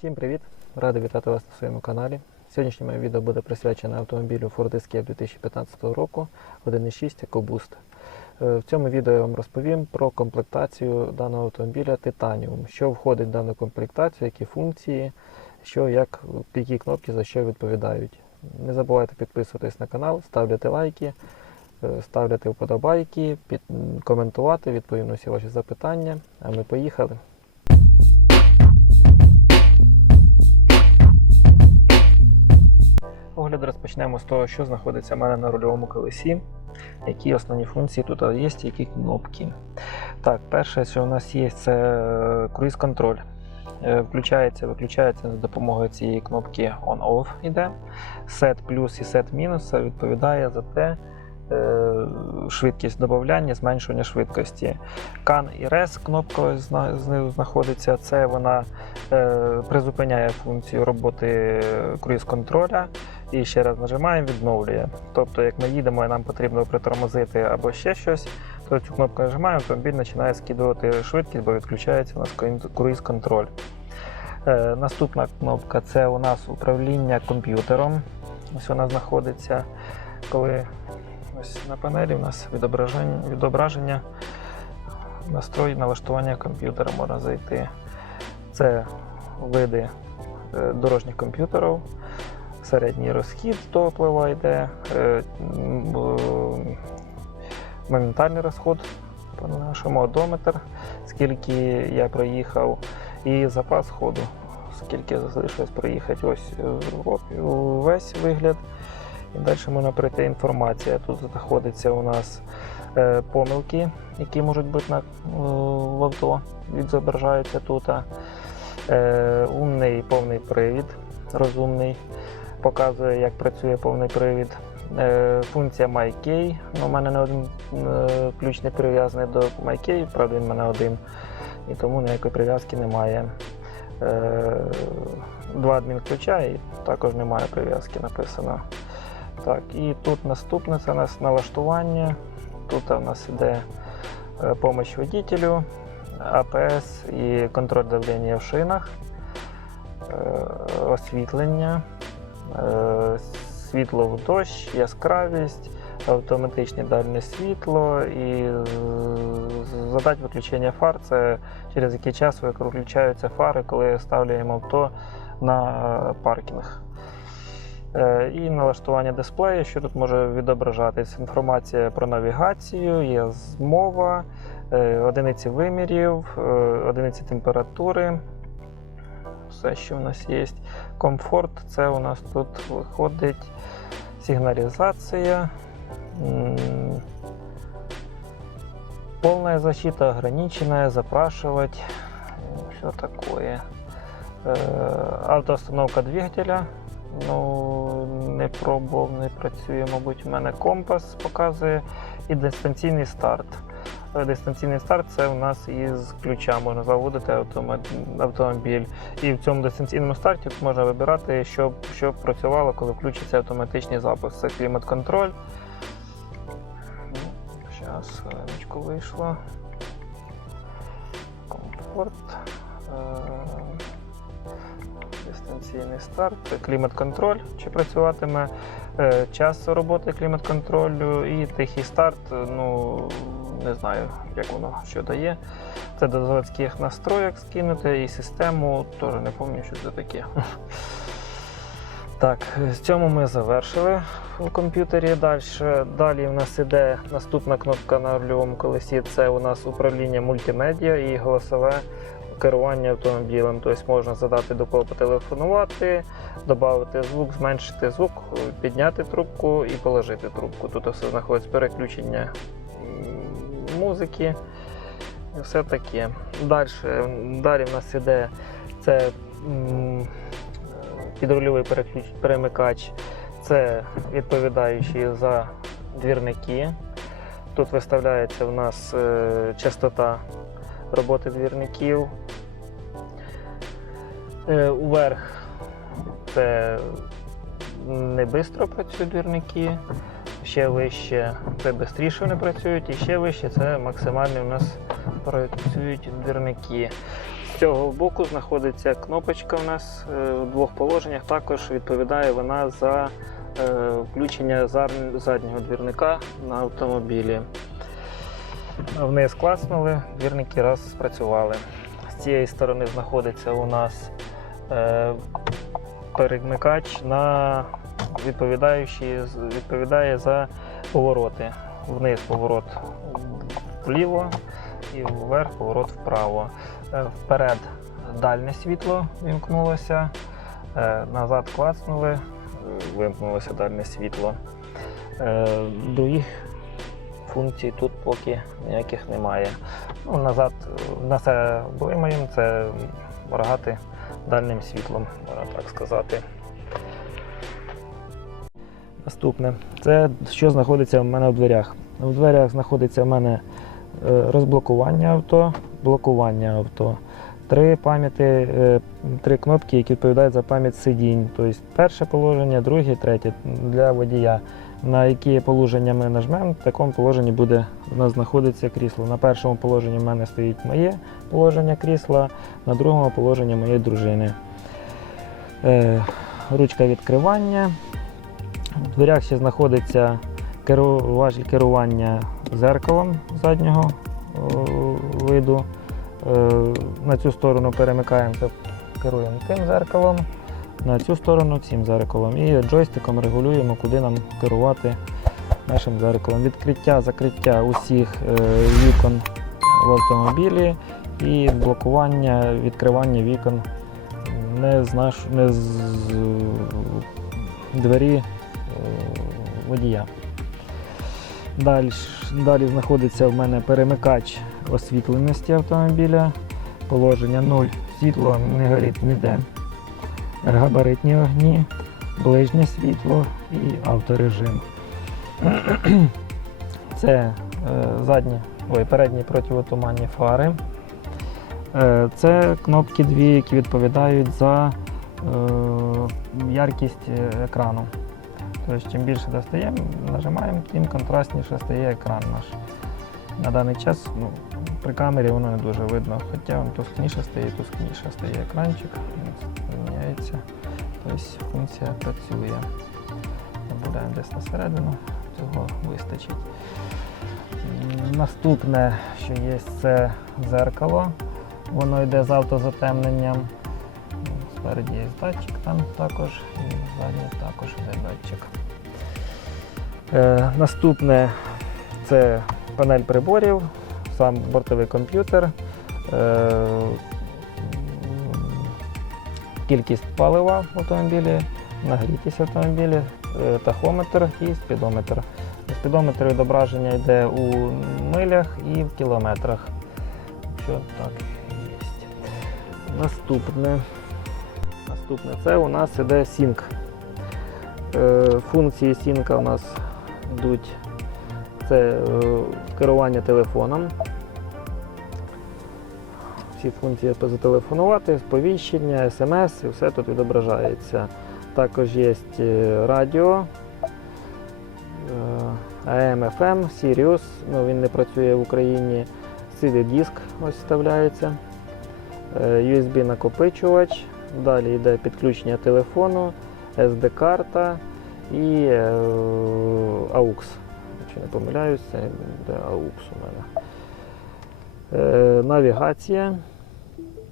Всім привіт! Радий вітати вас на своєму каналі. Сьогоднішнє моє відео буде присвячене автомобілю Ford Escape 2015 року 1.6 EcoBoost. Е, В цьому відео я вам розповім про комплектацію даного автомобіля Titanium, що входить в дану комплектацію, які функції, що як, які кнопки за що відповідають. Не забувайте підписуватись на канал, ставляти лайки, е, ставляти вподобайки, під, коментувати, відповім на всі ваші запитання. А ми поїхали. Огляд розпочнемо з того, що знаходиться в мене на рульовому колесі, які основні функції тут є, які кнопки. Так, перше, що у нас є, це е, круїз-контроль. Е, Включається, виключається за допомогою цієї кнопки On-Off іде. Set плюс і set мінус відповідає за те, е, швидкість додавання, зменшування швидкості. CAN і RES кнопка знизу знаходиться. Це вона призупиняє функцію роботи круїз-контроля і ще раз нажимаємо, відновлює. Тобто, як ми їдемо і нам потрібно притормозити або ще щось, то цю кнопку нажимаємо, автомобіль починає скидувати швидкість, бо відключається у нас круїз-контроль. Е, наступна кнопка це у нас управління комп'ютером. Ось вона знаходиться, коли ось на панелі у нас відображення, відображення настрой налаштування комп'ютера можна зайти. Це види е, дорожніх комп'ютерів, середній розхід топлива йде, е, моментальний розход по нашому одометр, скільки я проїхав, і запас ходу, скільки залишилось проїхати. Ось е, весь вигляд. І далі можна прийти інформація. Тут знаходиться у нас е, помилки, які можуть бути на, в авто, відзображаються тут. Умний повний привід, розумний, показує, як працює повний привід. Е, функція MyKey. Ну, у мене не один е, ключ не прив'язаний до MyKey, правда, він в мене один, і тому ніякої прив'язки немає. Е, два адмінключа і також немає прив'язки написано. Так, і тут наступне це у нас налаштування. Тут у нас іде е, помощь водителю, АПС і контроль давлення в шинах, освітлення, світло в дощ, яскравість, автоматичне дальнє світло і задать виключення фар. Це через який час виключаються фари, коли ставляємо авто на паркінг. Е, І налаштування дисплею, що тут може відображатись інформація про навігацію, є змова, е, одиниці вимірів, е, одиниці температури. Все, що у нас є. Комфорт, це у нас тут виходить сигналізація. м, Полная защита, ограниченная, запрашивать. Все такое. Е, Автоостановка двигателя. Ну, не пробував, не працює, мабуть, у мене компас показує. І дистанційний старт. Дистанційний старт це у нас із ключа можна заводити автомобіль. І в цьому дистанційному старті можна вибирати, щоб, щоб працювало, коли включиться автоматичний запуск. Це клімат-контроль. Зараз хвилиночку вийшло. Комфорт. Е, Дистанційний старт, клімат-контроль, чи працюватиме, е, час роботи клімат-контролю і тихий старт. Ну не знаю, як воно що дає. Це до заводських настроєк скинути і систему, теж не пам'ятаю, що це таке. Так, з цьому ми завершили в комп'ютері. Далі, далі в нас іде наступна кнопка на рульовому колесі. Це у нас управління мультимедіа і голосове керування автомобілем. Тобто можна задати до кого потелефонувати, додати звук, зменшити звук, підняти трубку і положити трубку. Тут все знаходиться переключення музики. І все таке. Далі, далі в нас іде це підрульовий перемикач. Це відповідаючий за двірники. Тут виставляється в нас е, частота роботи двірників. Е, уверх це не швидко працюють двірники, ще вище це швидше вони працюють, і ще вище це максимально у нас працюють двірники. З цього боку знаходиться кнопочка у нас е, в двох положеннях. Також відповідає вона за е, включення заднього двірника на автомобілі. Вниз класнули, двірники раз спрацювали. З цієї сторони знаходиться у нас е, перемикач на відповідаючий, відповідає за повороти. Вниз поворот вліво і вверх поворот вправо. Е, Вперед дальнє світло вімкнулося, е, назад клацнули, вимкнулося дальнє світло. Е, Других функцій тут поки ніяких немає. Ну, назад на це блимаємо, це моргати дальнім світлом, можна так сказати. Наступне це що знаходиться в мене в дверях. В дверях знаходиться в мене е, розблокування авто, блокування авто. Три пам'яті, е, три кнопки, які відповідають за пам'ять сидінь. Тобто перше положення, друге, третє для водія. На яке положення ми нажмемо, в такому положенні буде у нас знаходиться крісло. На першому положенні в мене стоїть моє положення крісла, на другому положенні моєї дружини. Е, ручка відкривання. В дверях ще знаходиться важіль керування зеркалом заднього виду. Е, на цю сторону перемикаємося, керуємо тим зеркалом, на цю сторону цим зеркалом. І джойстиком регулюємо, куди нам керувати нашим зеркалом. Відкриття, закриття усіх е, вікон в автомобілі і блокування, відкривання вікон не з, наш... не з двері водія. Далі, далі знаходиться в мене перемикач освітленості автомобіля. Положення 0, світло не горить ніде. Габаритні огні, ближнє світло і авторежим. Це е, задні, ой, передні противотуманні фари. Е, це кнопки дві, які відповідають за е, яркість екрану. Тобто, чим більше достаємо, нажимаємо, тим контрастніше стає екран наш. На даний час ну, при камері воно не дуже видно, хоча тускніше стає, тускніше стає екранчик, міняється. Тобто функція працює. Набираємо десь на середину, цього вистачить. Наступне, що є, це зеркало. Воно йде з автозатемненням. Спереді є датчик там також, і ззаді також йде датчик. Е, наступне це панель приборів, сам бортовий комп'ютер, е, кількість палива в автомобілі, нагрітість автомобілі, е, тахометр і спідометр. Спідометр відображення йде у милях і в кілометрах. Якщо так є. Наступне. Наступне це у нас іде сінк. Функції сінка у нас йдуть це е, керування телефоном. Всі функції зателефонувати, сповіщення, смс і все тут відображається. Також є е, радіо, е, AM, FM, Sirius, ну, він не працює в Україні. CD-диск ось вставляється, е, USB-накопичувач, далі йде підключення телефону, SD-карта і е, AUX. Якщо не помиляюсь, це йде AUX у мене. Е, Навігація,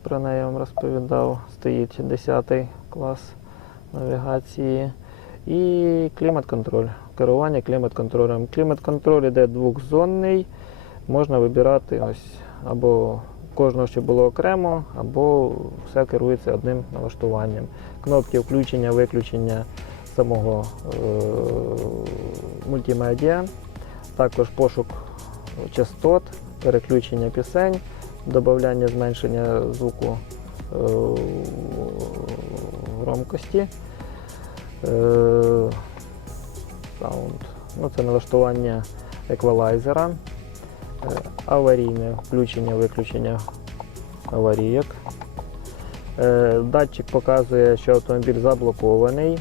про неї я вам розповідав, стоїть 10 клас навігації. І клімат-контроль. Керування клімат-контролем. Клімат-контроль йде двохзонний. Можна вибирати ось або кожного, що було окремо, або все керується одним налаштуванням. Кнопки включення, виключення самого е- мультимедіа, також пошук частот, переключення пісень, додавання, зменшення звуку е- громкості. Е, Sound. Ну, це налаштування еквалайзера, аварійне включення, виключення аварійок. Датчик показує, що автомобіль заблокований.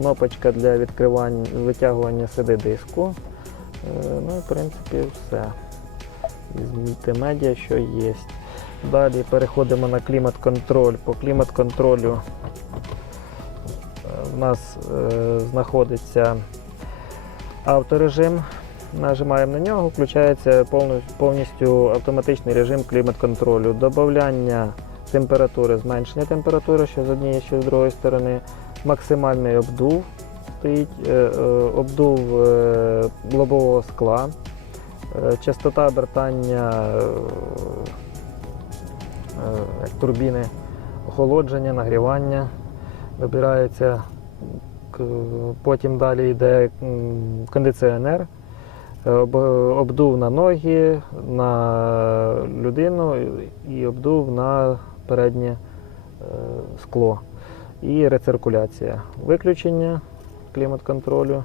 Кнопочка для відкривання, витягування CD-диску. Е, Ну і в принципі все. Із мультимедіа, що є. Далі переходимо на клімат-контроль. По клімат-контролю е, в нас е, знаходиться авторежим. Нажимаємо на нього, включається повністю автоматичний режим клімат-контролю. Добавляння температури, зменшення температури, що з однієї, що з другої сторони. Максимальний обдув стоїть, е, е, обдув е, лобового скла, частота обертання турбіни, охолодження, нагрівання. Вибирається, потім далі йде кондиціонер, обдув на ноги, на людину і обдув на переднє скло. І рециркуляція. Виключення клімат-контролю.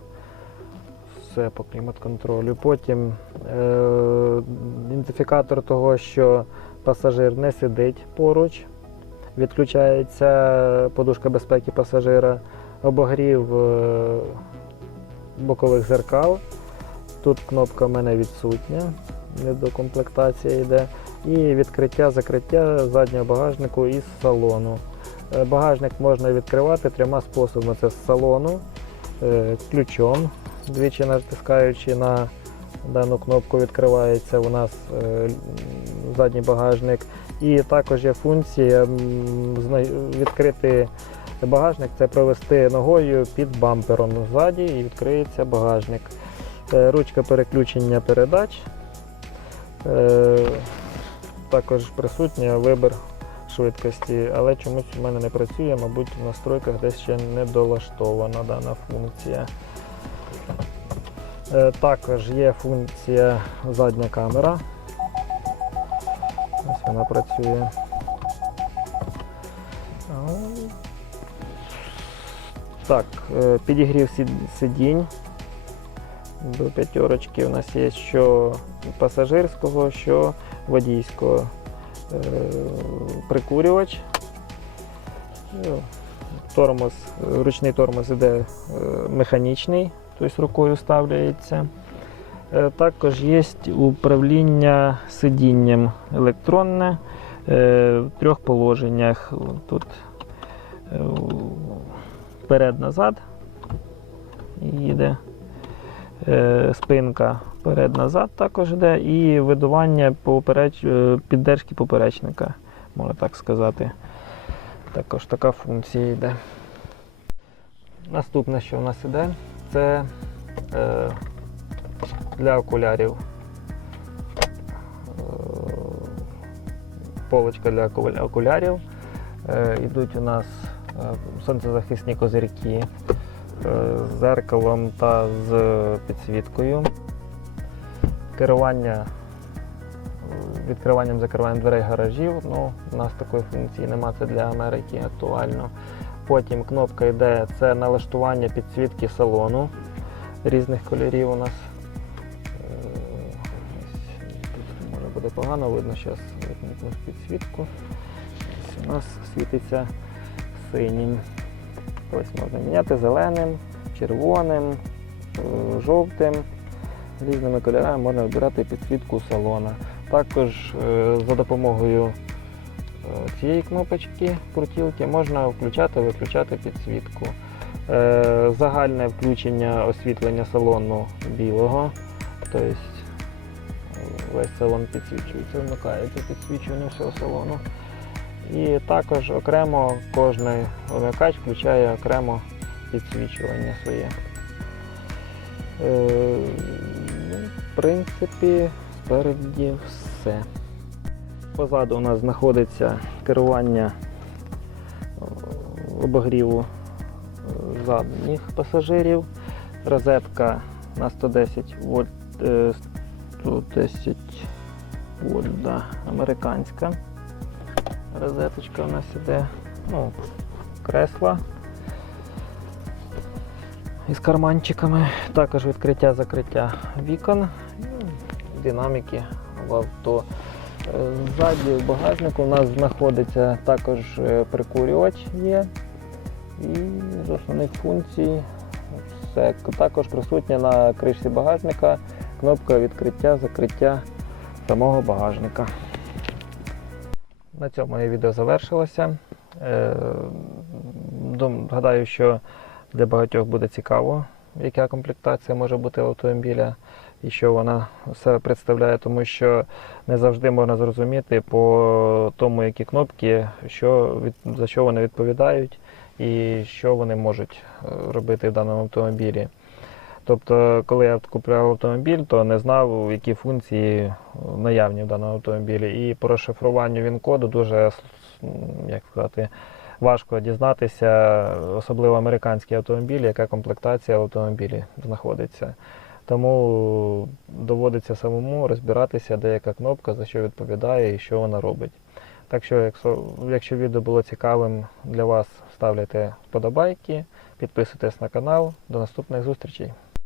Все по клімат-контролю. Потім е, ідентифікатор того, що пасажир не сидить поруч, відключається подушка безпеки пасажира, обогрів е, бокових зеркал. Тут кнопка в мене відсутня, недокомплектація йде. І відкриття, закриття заднього багажнику із салону. Е, Багажник можна відкривати трьома способами: це з салону, е, ключом, двічі натискаючи на дану кнопку, відкривається у нас е, задній багажник. І також є функція відкрити багажник, це провести ногою під бампером ззаді і відкриється багажник. Ручка переключення передач. Також присутня вибір швидкості, але чомусь у мене не працює, мабуть, в настройках десь ще не долаштована дана функція. Е, Також є функція задня камера. Ось вона працює. Так, е, підігрів сидінь. До п'ятерочки у нас є що пасажирського, що водійського. Е, Прикурювач. Ну, Тормоз, е, ручний тормоз іде е, механічний, тобто рукою ставляється. Е, Також є управління сидінням електронне е, в трьох положеннях. Тут е, вперед-назад їде. Е, Спинка вперед-назад також йде, і видування попереч... е, піддержки поперечника, можна так сказати. Також така функція йде. Наступне, що в нас йде, це е, для окулярів. Е, полочка для окулярів. Е, Йдуть у нас е, сонцезахисні козирки е, з зеркалом та з підсвіткою. Керування відкриванням закриванням дверей гаражів. Ну, у нас такої функції нема, це для Америки актуально. Потім кнопка йде це налаштування підсвітки салону різних кольорів у нас. Тут може буде погано видно, зараз підсвітку. У нас світиться синім. Ось можна міняти зеленим, червоним, е, жовтим. Різними кольорами можна вибирати підсвітку салона. Також е, за допомогою е, цієї кнопочки крутілки можна включати виключати підсвітку. Е, Загальне включення освітлення салону білого. Тобто весь салон підсвічується, вмикається підсвічування всього салону. І також окремо кожний вимикач включає окремо підсвічування своє. Принципі, спереді все. Позаду у нас знаходиться керування е, обогріву е, задніх пасажирів. Розетка на 110 вольт, е, 110 вольт, да, американська. Розеточка у нас іде, ну, кресла із карманчиками, також відкриття закриття вікон, динаміки в авто. Е, Ззаді в багажнику у нас знаходиться також е, прикурювач є. І з основних функцій все. Також присутня на кришці багажника кнопка відкриття, закриття самого багажника. На цьому моє відео завершилося. Е, Гадаю, що для багатьох буде цікаво, яка комплектація може бути автомобіля і що вона себе представляє, тому що не завжди можна зрозуміти по тому, які кнопки, що від, за що вони відповідають і що вони можуть е, робити в даному автомобілі. Тобто, коли я купував автомобіль, то не знав, які функції наявні в даному автомобілі. І по розшифруванню він-коду дуже як сказати, важко дізнатися, особливо американські автомобілі, яка комплектація в автомобілі знаходиться. Тому доводиться самому розбиратися, де яка кнопка, за що відповідає і що вона робить. Так що, якщо, якщо відео було цікавим для вас, ставляйте вподобайки, підписуйтесь на канал. До наступних зустрічей.